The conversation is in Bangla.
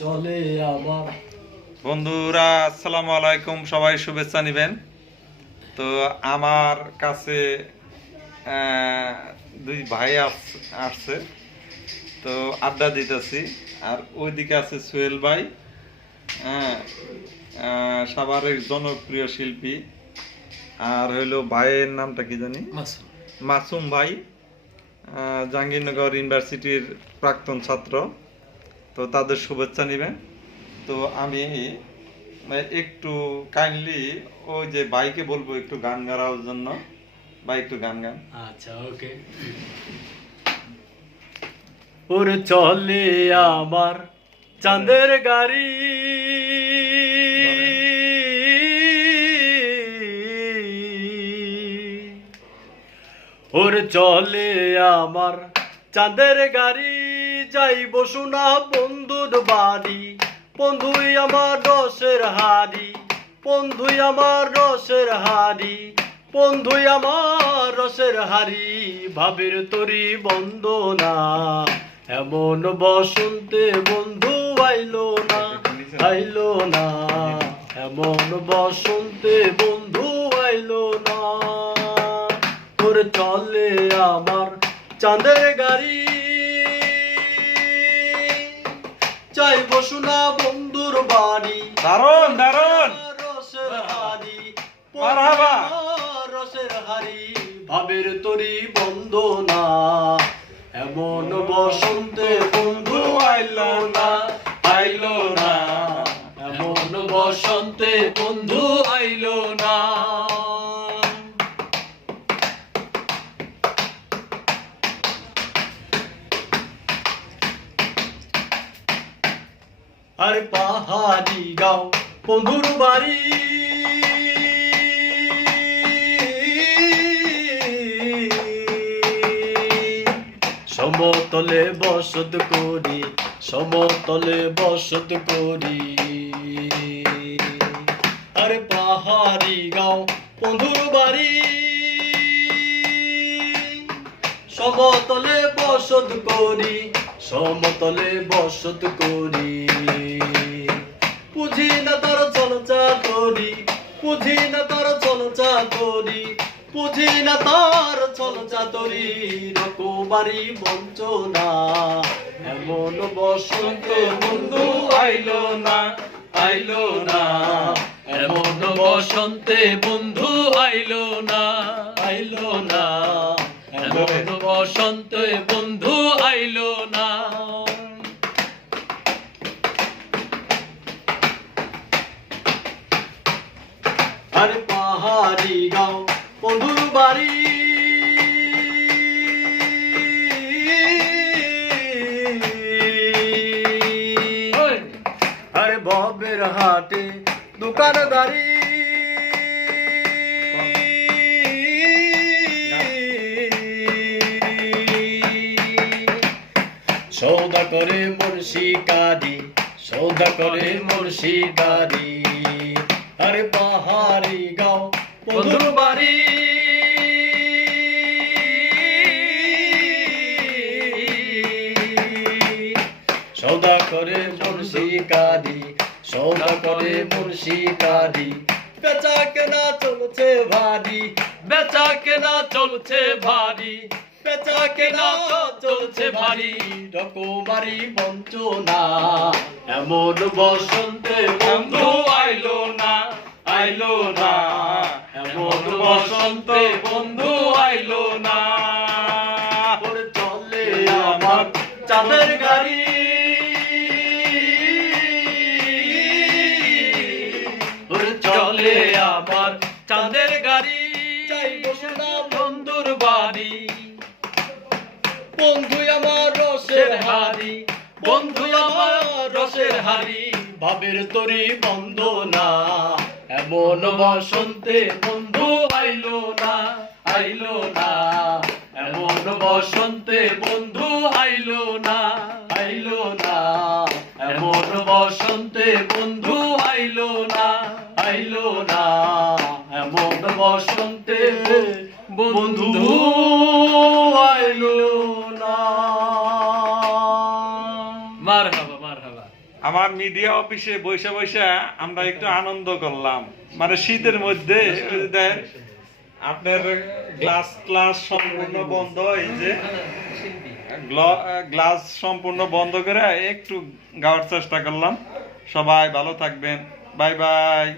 চলে আবার বন্ধুরা আসসালামু আলাইকুম। সবাই শুভেচ্ছা নেবেন। তো আমার কাছে দুই ভাই আস- আসছে। তো আড্ডা দিতেছি। আর ওইদিকে আছে সোহেল ভাই। হ্যাঁ সাভারের জনপ্রিয় শিল্পী। আর হইল ভাইয়ের নামটা কি জানি? মাসুম। মাসুম ভাই। জাহাঙ্গীরনগর ইউনিভার্সিটির প্রাক্তন ছাত্র। তো তাদের শুভেচ্ছা নেবেন। তো আমি মানে একটু কাইন্ডলি ওই যে ভাইকে বলব একটু গান গাওয়ার জন্য। বা একটু গান গান। আচ্ছা ওকে। ওরে চলে আমার চাঁদের গাড়ি। ওরে চলে আমার চাঁদের গাড়ি। যাইব শোনা বন্ধুর বাড়ি, বন্ধুই আমার রসের হাড়ি, বন্ধুই আমার রসের হাড়ি, বন্ধুই আমার রসের হাড়ি, ভাবের তরি বন্দনা, এমন বসন্তে বন্ধু আইলো না আইলো না, এমন বসন্তে বন্ধু আইলো না। তোর চলে আমার চাঁদের গাড়ি শোনা বন্ধুর বাড়ি। দারুণ দারুণ রসের হারি। রসের হাড়ি। ভাবের তরি বন্দনা আর পাহাড়ি গাও, বন্ধুর বাড়ি। সমতলে বসত করি, সমতলে বসত করি। আরে পাহাড়ি গাও, বন্ধুর বাড়ি। সমতলে বসত করি সমতলে বসত করি। বুঝি না তার চলচা করি, বুঝি না তার চলচা করি, বুঝি না তার চলচা তরি রকমারি বঞ্চনা, এমন বসন্ত বন্ধু আইলো না আইলো না। এমন বসন্তে বন্ধু আইলো না আইলো না। এমন বসন্তে বন্ধু আইলো না। আরে পাহাড়ি গাও বন্ধুর বাড়ি। আরে ববের হাটে দোকানদারি। করে মুর্শি কাদি সৌদা করে মুর্শি কাদি আরে পাহাড়ি গাও, বন্ধুর বাড়ি। সৌদা করে মুর্শি কাদি সৌদা করে মুর্শি কাদি বেচা কেনা চলছে ভারী বেচা কেনা চলছে ভারী। বেচা কেনা চলছে ভারী রকমারি বঞ্চনা। এমন বসন্তে বন্ধু আইলো না আইলো না। এমন বসন্তে বন্ধু আইলো না। চলে আমার চাঁদের গাড়ি। ওরে চলে আমার চাঁদের গাড়ি। রসের হাড়ি। বন্ধু আমার রসের হাড়ি, ভাবের তরি বন্দনা। এমন বসন্তে বন্ধু আইলো না আইলো না। এমন বসন্তে বন্ধু আইলো না আইলো না। এমন বসন্তে বন্ধু আইলো না আইলো না। এমন বসন্তে বন্ধু আমার মিডিয়া অফিসে বৈশা বৈশা আমরা একটু আনন্দ করলাম। মানে শীতের মধ্যে আপনার গ্লাস ক্লাস সম্পূর্ণ বন্ধ এই যে গ্ল- গ্লাস সম্পূর্ণ বন্ধ করে একটু গাওয়ার চেষ্টা করলাম। সবাই ভালো থাকবেন। Bye bye.